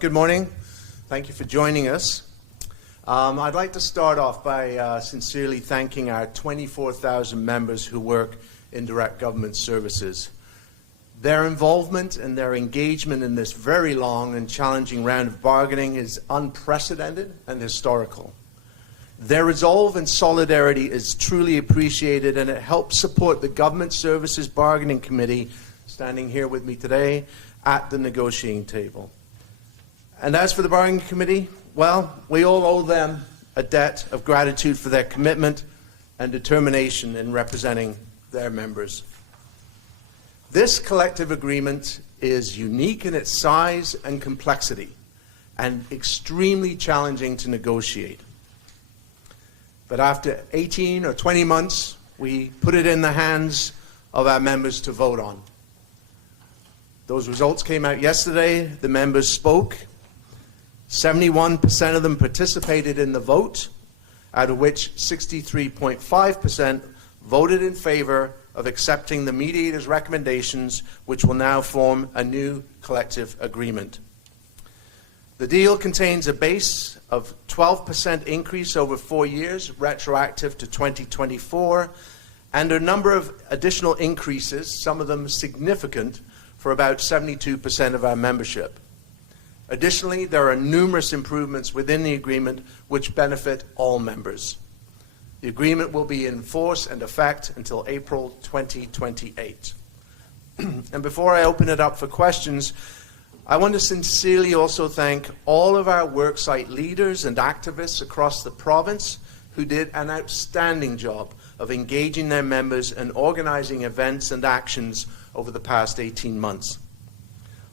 Good morning. Thank you for joining us. I'd like to start off by sincerely thanking our 24,000 members who work in direct government services. Their involvement and their engagement in this very long and challenging round of bargaining is unprecedented and historical. Their resolve and solidarity is truly appreciated, and it helps support the Government Services Bargaining Committee, standing here with me today, at the negotiating table. And as for the Bargaining Committee, well, we all owe them a debt of gratitude for their commitment and determination in representing their members. This collective agreement is unique in its size and complexity and extremely challenging to negotiate. But after 18 or 20 months, we put it in the hands of our members to vote on. Those results came out yesterday. The members spoke. 71% of them participated in the vote, out of which 63.5% voted in favor of accepting the mediator's recommendations, which will now form a new collective agreement. The deal contains a base of 12% increase over 4 years, retroactive to 2024, and a number of additional increases, some of them significant, for about 72% of our membership. Additionally, there are numerous improvements within the agreement which benefit all members. The agreement will be in force and effect until April 2028. And before I open it up for questions, I want to sincerely also thank all of our worksite leaders and activists across the province who did an outstanding job of engaging their members and organizing events and actions over the past 18 months.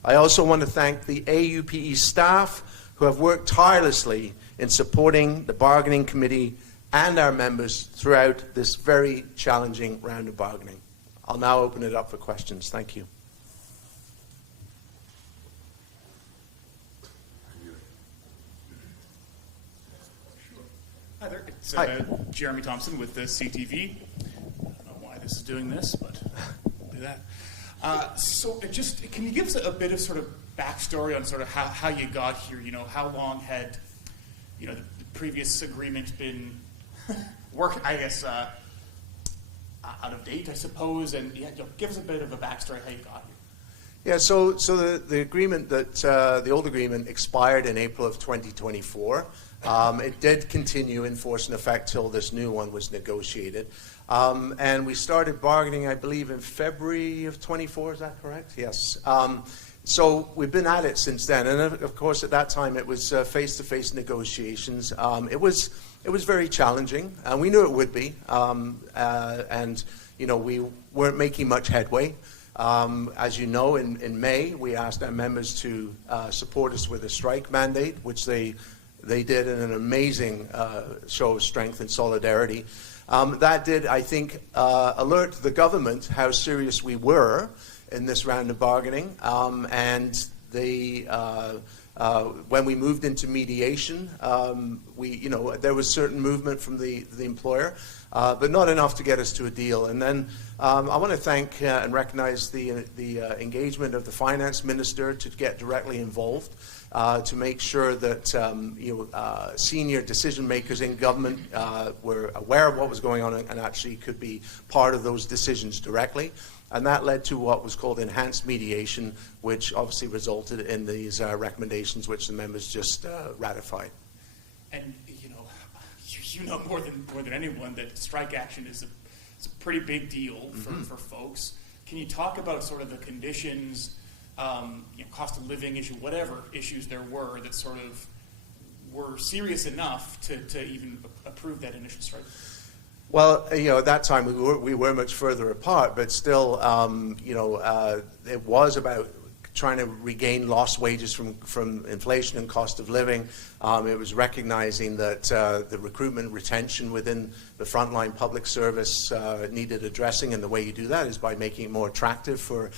I also want to thank the AUPE staff who have worked tirelessly in supporting the bargaining committee and our members throughout this very challenging round of bargaining. I'll now open it up for questions. Thank you. Hi there, it's Jeremy Thompson with the CTV. I don't know why this is doing this, but I'll do that. So can you give us a bit of sort of backstory on sort of how you got here? You know, how long had, the previous agreement been I guess, out of date, I suppose, and give us a bit of a backstory how you got here. Yeah, so the agreement that, the old agreement expired in April of 2024. It did continue in force and effect till this new one was negotiated. And we started bargaining, I believe, in February of 24, is that correct? Yes. So we've been at it since then. And of course, at that time, it was face-to-face negotiations. It was very challenging, and we knew it would be. And, we weren't making much headway. As you know, in May, we asked our members to support us with a strike mandate, which they did in an amazing show of strength and solidarity. That did, I think, alert the government how serious we were in this round of bargaining. And when we moved into mediation, there was certain movement from the employer, but not enough to get us to a deal. And then I want to thank and recognize the engagement of the finance minister to get directly involved, to make sure that senior decision makers in government were aware of what was going on and actually could be part of those decisions directly. And that led to what was called enhanced mediation, which obviously resulted in these recommendations which the members just ratified. And you know more than anyone that strike action is a pretty big deal for folks. Can you talk about sort of the conditions, cost of living issue, whatever issues there were that sort of were serious enough to even approve that initial strike? Well, at that time we were much further apart, but still, it was about trying to regain lost wages from inflation and cost of living. It was recognizing that the recruitment retention within the frontline public service needed addressing, and the way you do that is by making it more attractive for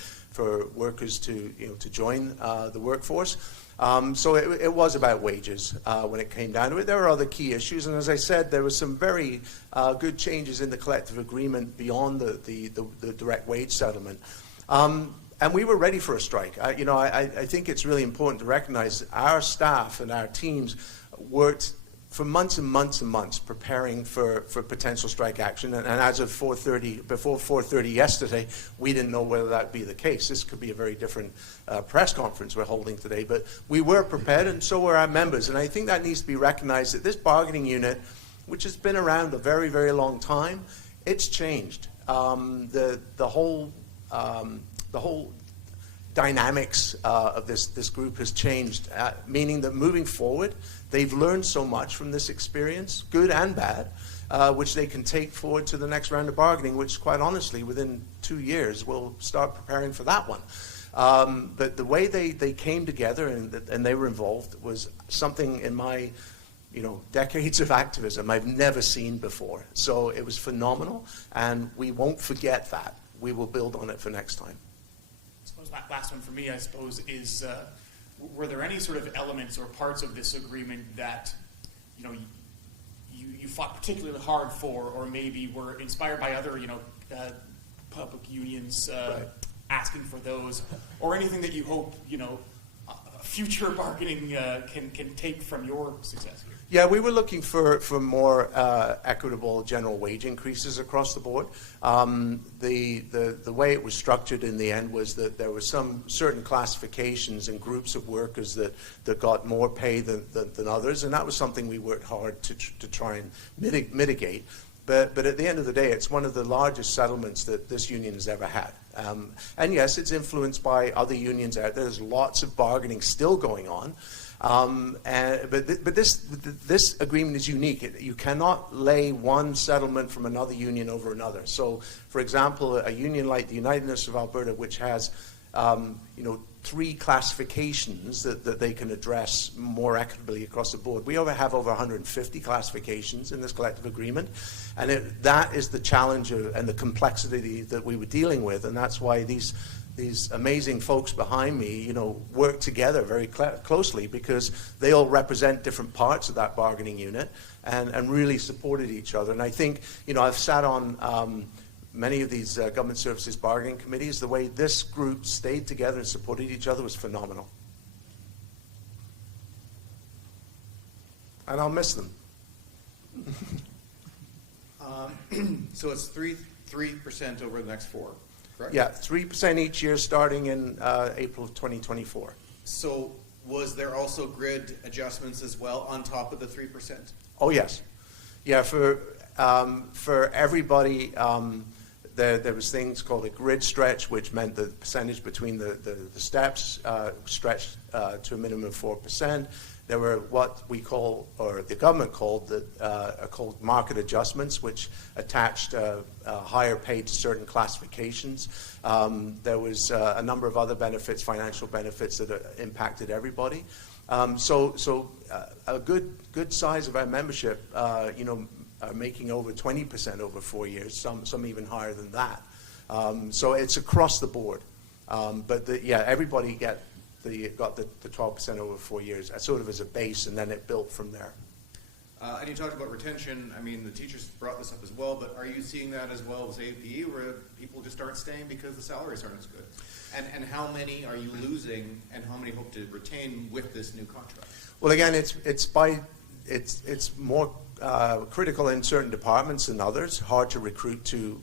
workers to join the workforce. So it was about wages when it came down to it. There were other key issues, and as I said, there were some very good changes in the collective agreement beyond the direct wage settlement. And we were ready for a strike. I think it's really important to recognize our staff and our teams worked for months and months and months preparing for potential strike action. And as of before 4:30 yesterday, we didn't know whether that would be the case. This could be a very different press conference we're holding today. But we were prepared, and so were our members. And I think that needs to be recognized, that this bargaining unit, which has been around a very, very long time, it's changed. The whole dynamics of this group has changed, meaning that moving forward, they've learned so much from this experience, good and bad, which they can take forward to the next round of bargaining, which, quite honestly, within 2 years, we'll start preparing for that one. But the way they came together and they were involved was something in my decades of activism I've never seen before. So it was phenomenal, and we won't forget that. We will build on it for next time. I suppose that last one for me, I suppose, is were there any sort of elements or parts of this agreement that you fought particularly hard for, or maybe were inspired by other public unions right. asking for those, or anything that you hope future bargaining can take from your success here? Yeah, we were looking for more equitable general wage increases across the board. The way it was structured in the end was that there were some certain classifications and groups of workers that got more pay than others, and that was something we worked hard to try and mitigate. But at the end of the day, it's one of the largest settlements that this union has ever had. And yes, it's influenced by other unions out there. There's lots of bargaining still going on. But this agreement is unique. You cannot lay one settlement from another union over another. So, for example, a union like the United Nurses of Alberta, which has 3 classifications that they can address more equitably across the board. We have over 150 classifications in this collective agreement, and that is the challenge and the complexity that we were dealing with, and that's why these amazing folks behind me, work together very closely, because they all represent different parts of that bargaining unit and really supported each other. And I think, I've sat on many of these government services bargaining committees. The way this group stayed together and supported each other was phenomenal. And I'll miss them. So it's 3% over the next 4, correct? Yeah, 3% each year starting in April of 2024. So was there also grid adjustments as well on top of the 3%? Oh, yes. Yeah, for everybody, there was things called a grid stretch, which meant the percentage between the steps stretched to a minimum of 4%. There were what we call, or the government called, called market adjustments, which attached higher pay to certain classifications. There was a number of other benefits, financial benefits, that impacted everybody. So a good size of our membership, are making over 20% over 4 years, some even higher than that. So it's across the board. But everybody got the 12% over 4 years, sort of as a base, and then it built from there. And you talked about retention. I mean, the teachers brought this up as well, but are you seeing that as well as AUPE, where people just aren't staying because the salaries aren't as good? And how many are you losing, and how many hope to retain with this new contract? Well, again, it's more critical in certain departments than others. Hard to recruit to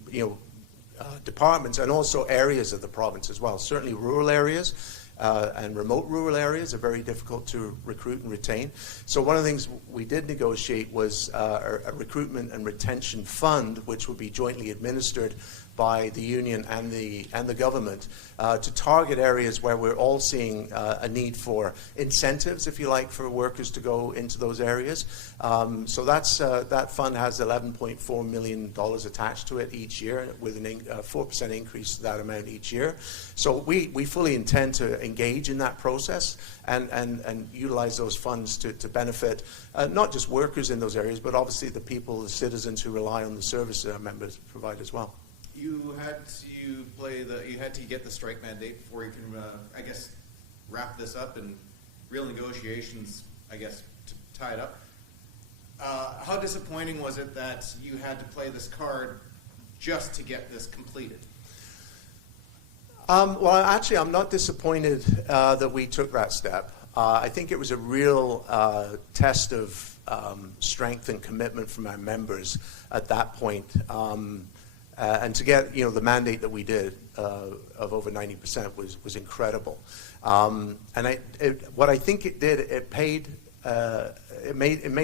departments and also areas of the province as well. Certainly rural areas and remote rural areas are very difficult to recruit and retain. So one of the things we did negotiate was a recruitment and retention fund, which would be jointly administered by the union and the government to target areas where we're all seeing a need for incentives, if you like, for workers to go into those areas. So that fund has $11.4 million attached to it each year, with a 4% increase to that amount each year. So we fully intend to engage in that process and utilize those funds to benefit not just workers in those areas, but obviously the people, the citizens who rely on the service that our members provide as well. You had to get the strike mandate before you can, I guess, wrap this up in real negotiations, I guess, to tie it up. How disappointing was it that you had to play this card just to get this completed? Well, actually, I'm not disappointed that we took that step. I think it was a real test of strength and commitment from our members at that point. And to get the mandate that we did of over 90% was incredible. And what I think it did, it made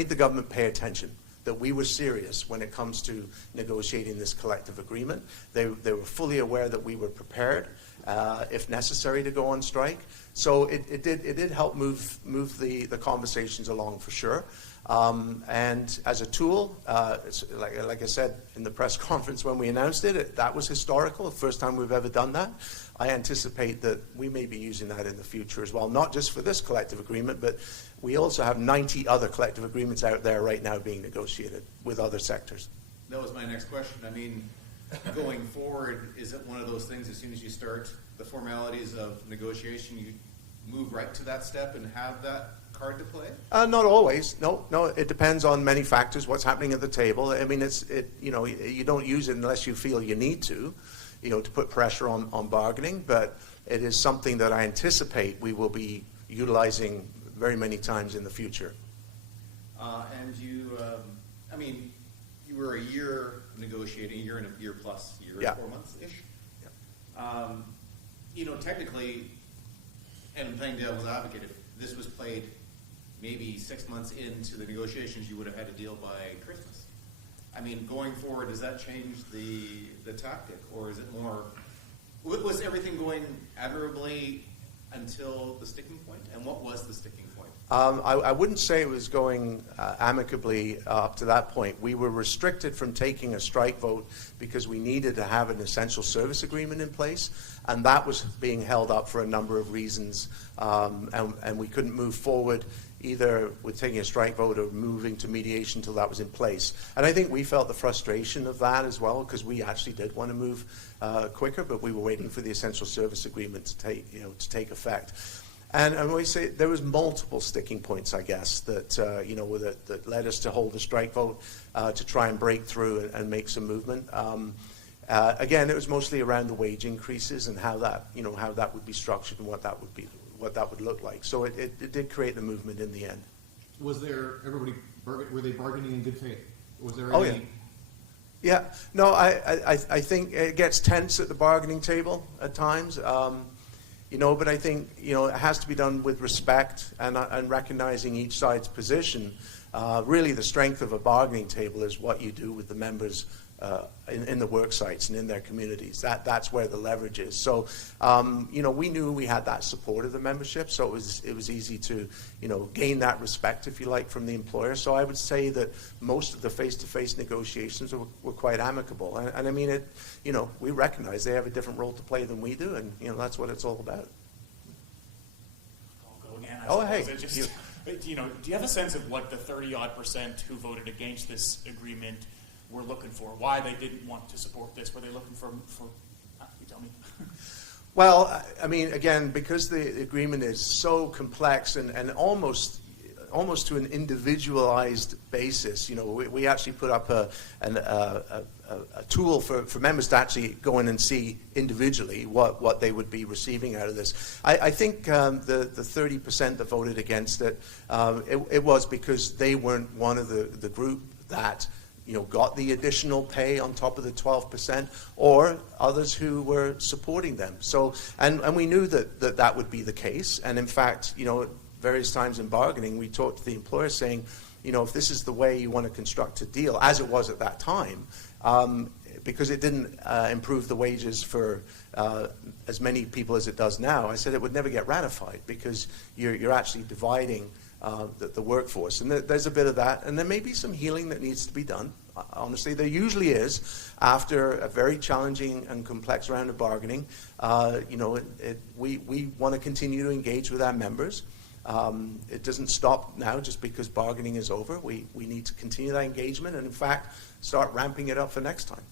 the government pay attention that we were serious when it comes to negotiating this collective agreement. They were fully aware that we were prepared, if necessary, to go on strike. So it did help move the conversations along for sure. And as a tool, it's like I said in the press conference when we announced it, that was historical, the first time we've ever done that. I anticipate that we may be using that in the future as well, not just for this collective agreement, but we also have 90 other collective agreements out there right now being negotiated with other sectors. That was my next question. I mean, going forward, is it one of those things as soon as you start the formalities of negotiation, you move right to that step and have that card to play? Not always. No. It depends on many factors. What's happening at the table. I mean, you don't use it unless you feel you need to put pressure on bargaining. But it is something that I anticipate we will be utilizing very many times in the future. And you, I mean, you were a year negotiating, year and 4 months ish. Yeah. Technically, and playing devil's advocate, if this was played maybe 6 months into the negotiations, you would have had a deal by Christmas. I mean, going forward, does that change the tactic, or is it more? Was everything going admirably until the sticking point? And what was the sticking point? I wouldn't say it was going amicably up to that point. We were restricted from taking a strike vote because we needed to have an essential service agreement in place, and that was being held up for a number of reasons, and we couldn't move forward either with taking a strike vote or moving to mediation until that was in place. And I think we felt the frustration of that as well, because we actually did want to move quicker, but we were waiting for the essential service agreement to take effect. And we say there was multiple sticking points, I guess, that that led us to hold the strike vote to try and break through and make some movement. Again, it was mostly around the wage increases and how that would be structured and what that would look like. So it did create the movement in the end. Was there were they bargaining in good faith? Was there Oh, any? yeah. No, I think it gets tense at the bargaining table at times. But I think it has to be done with respect and recognizing each side's position. Really, the strength of a bargaining table is what you do with the members in the work sites and in their communities. That's where the leverage is. So, we knew we had that support of the membership, so it was easy to gain that respect, if you like, from the employer. So I would say that most of the face-to-face negotiations were quite amicable. And I mean, we recognize they have a different role to play than we do, and that's what it's all about. I'll go again. Oh, hey. Do you have a sense of what the 30-odd% who voted against this agreement were looking for? Why they didn't want to support this? Were they looking for you tell me. Well, I mean, again, because the agreement is so complex and almost to an individualized basis, we actually put up a tool for members to actually go in and see individually what they would be receiving out of this. I think the 30% that voted against it, it was because they weren't one of the group that got the additional pay on top of the 12%, or others who were supporting them. So, and we knew that would be the case. And in fact, various times in bargaining, we talked to the employer saying, if this is the way you want to construct a deal, as it was at that time, because it didn't improve the wages for as many people as it does now, I said it would never get ratified because you're actually dividing the workforce. And there's a bit of that. And there may be some healing that needs to be done. Honestly, there usually is after a very challenging and complex round of bargaining. We want to continue to engage with our members. It doesn't stop now just because bargaining is over. We need to continue that engagement and, in fact, start ramping it up for next time.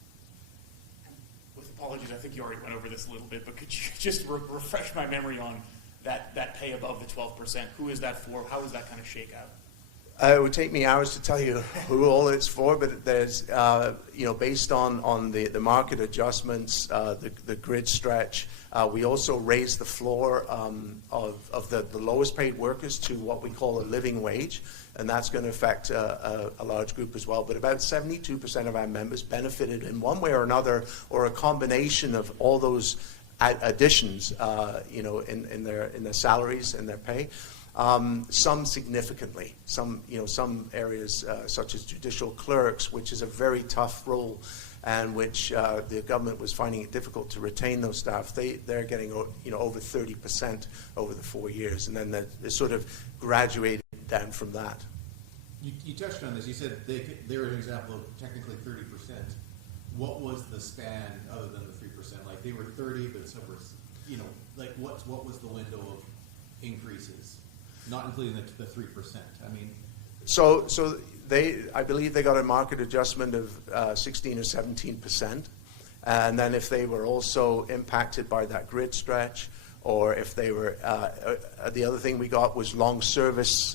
With apologies, I think you already went over this a little bit, but could you just refresh my memory on that pay above the 12%? Who is that for? How does that kind of shake out? It would take me hours to tell you who all it's for, but there's, based on the market adjustments, the grid stretch, we also raised the floor of the lowest paid workers to what we call a living wage, and that's going to affect a large group as well. But about 72% of our members benefited in one way or another, or a combination of all those additions, in their salaries and their pay. Some significantly, some areas such as judicial clerks, which is a very tough role, and which the government was finding it difficult to retain those staff. They're getting over 30% over the 4 years, and then they sort of graduated down from that. You touched on this. You said they're an example of technically 30%. What was the span other than the 3%? Like they were 30, but some were, what was the window of increases? Not including the 3%. I mean, so I believe they got a market adjustment of 16 or 17%, and then if they were also impacted by that grid stretch, or if they were, the other thing we got was long service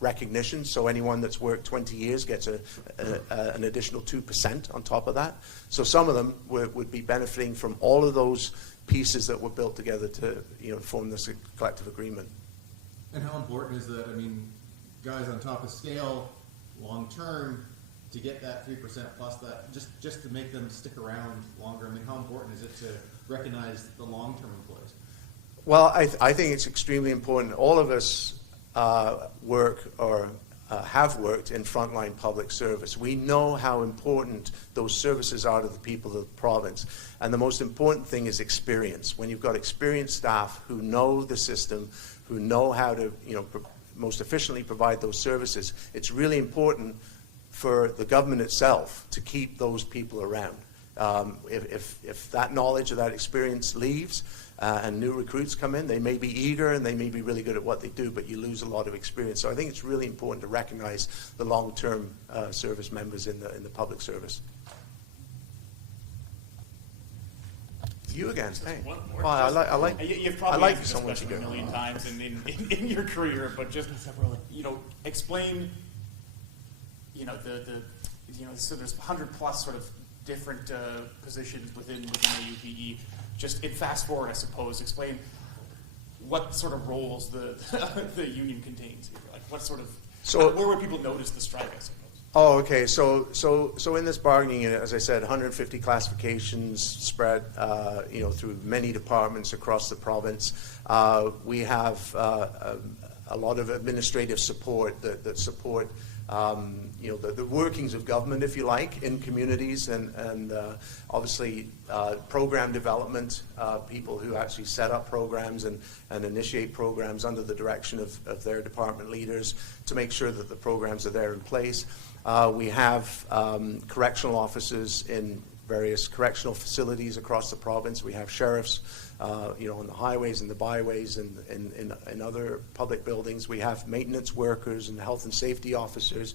recognition. So anyone that's worked 20 years gets an additional 2% on top of that. So some of them would be benefiting from all of those pieces that were built together to form this collective agreement. And how important is that? I mean, guys on top of scale, long term, to get that 3% plus that, just to make them stick around longer. I mean, how important is it to recognize the long-term employees? Well, I think it's extremely important. All of us work or have worked in frontline public service. We know how important those services are to the people of the province. And the most important thing is experience. When you've got experienced staff who know the system, who know how to most efficiently provide those services, it's really important for the government itself to keep those people around. If that knowledge or that experience leaves and new recruits come in, they may be eager and they may be really good at what they do, but you lose a lot of experience. So I think it's really important to recognize the long-term service members in the public service. You again. Hey. One more. Well, I like. You've probably I like answered someone this to question a go. million times in your career, but just explain. So there's 100 plus sort of different positions within the AUPE. Just in fast forward, I suppose, explain what sort of roles the union contains. Like what sort of where would people notice the strike, I suppose? Oh, okay. So in this bargaining unit, as I said, 150 classifications spread, through many departments across the province. We have a lot of administrative support that support, the workings of government, if you like, in communities, and obviously program development, people who actually set up programs and initiate programs under the direction of their department leaders to make sure that the programs are there in place. We have correctional officers in various correctional facilities across the province. We have sheriffs, on the highways and the byways and in other public buildings. We have maintenance workers and health and safety officers.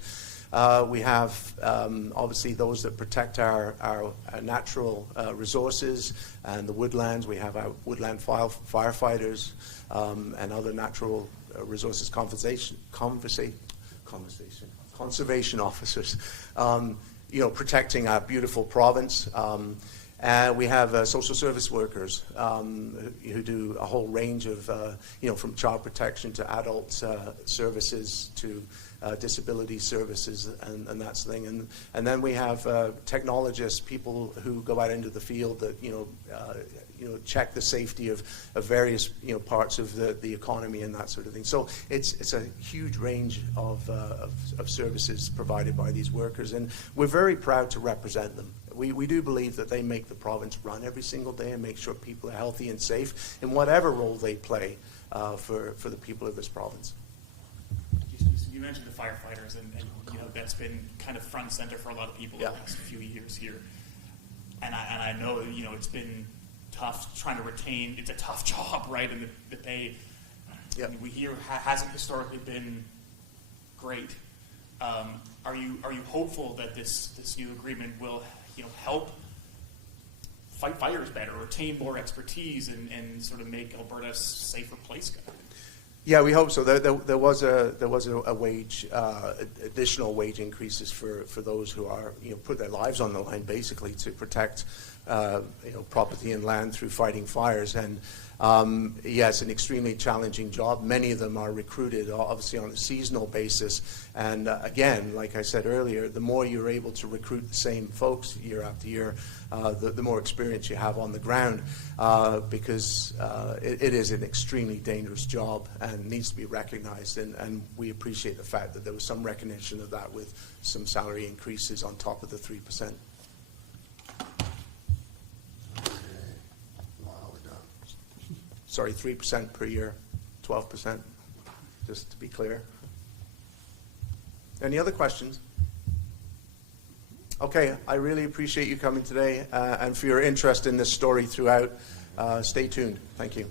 We have obviously those that protect our natural resources and the woodlands. We have our woodland firefighters and other natural resources conservation officers, protecting our beautiful province. And we have social service workers who do a whole range of, from child protection to adult services to disability services and that sort of thing. And then we have technologists, people who go out into the field that, check the safety of various, parts of the economy and that sort of thing. So it's a huge range of services provided by these workers, and we're very proud to represent them. We do believe that they make the province run every single day and make sure people are healthy and safe in whatever role they play for the people of this province. You mentioned the firefighters, and that's been kind of front and center for a lot of people the last few years here. And I know it's been tough trying to retain. It's a tough job, right? And the pay we hear hasn't historically been great. Are you hopeful that this new agreement will help fight fires better, retain more expertise, and sort of make Alberta a safer place? Yeah, we hope so. There was a wage additional wage increases for those who are put their lives on the line basically to protect property and land through fighting fires. And it's an extremely challenging job. Many of them are recruited obviously on a seasonal basis. And again, like I said earlier, the more you're able to recruit the same folks year after year, the more experience you have on the ground, because it is an extremely dangerous job and needs to be recognized. And we appreciate the fact that there was some recognition of that with some salary increases on top of the 3%. Sorry, 3% per year, 12%, just to be clear. Any other questions? Okay, I really appreciate you coming today and for your interest in this story throughout. Stay tuned. Thank you.